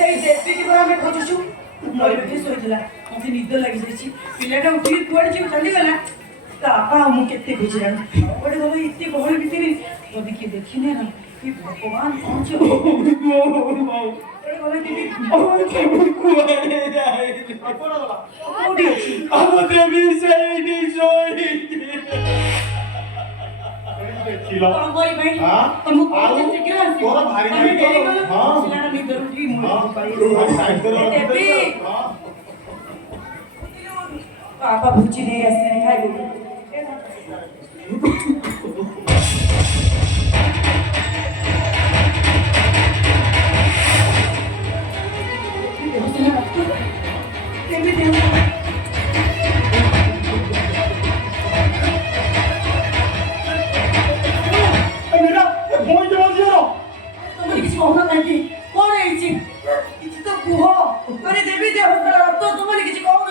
ସେଇ ଦେବୀକି ପରା ଆମେ ଖୋଜୁଛୁ। ମୋର ଏଠି ଶୋଇଥିଲା, ମତେ ନିଦ ଲାଗିଯାଇଛି। ପିଲାଟା ଉଠିକି କୁଆଡ଼େ ଯିବ ଚାଲିଗଲା। ତା ବାପା ଆଉ ମୁଁ କେତେ ଖୋଜିଲାଣି। ଗୋଟେ ଭଲ ଏତେ ଗହଳି ଭିତରେ ଯଦି କିଏ ଦେଖିନେ ନା, କି ଭଗବାନ କଣ ଯେ ହବ? ଗୋଟେ ଭଲ କେମିତି କୋଉଠି ଅଛି? କଣ କରିବି ଭାଇ? ତମକୁ କହୁଛି ଶୀଘ୍ର ଆସିବ। ତମେ ଡେରି କଲ, ପିଲାଟା ନିଦରୁ ଉଠିକି ମୁଁ ଦେବୀ ବାପା ଭୋଜି ନେଇ ଆସିଲେଣି ଖାଇବୁ। ତମର କିଛି କହୁନ କାହିଁକି? କଣ ହେଇଛି? କିଛି ତ କୁହ। ଦେବୀ ଦେହ ରକ୍ତ ତୁମର କିଛି କହୁନ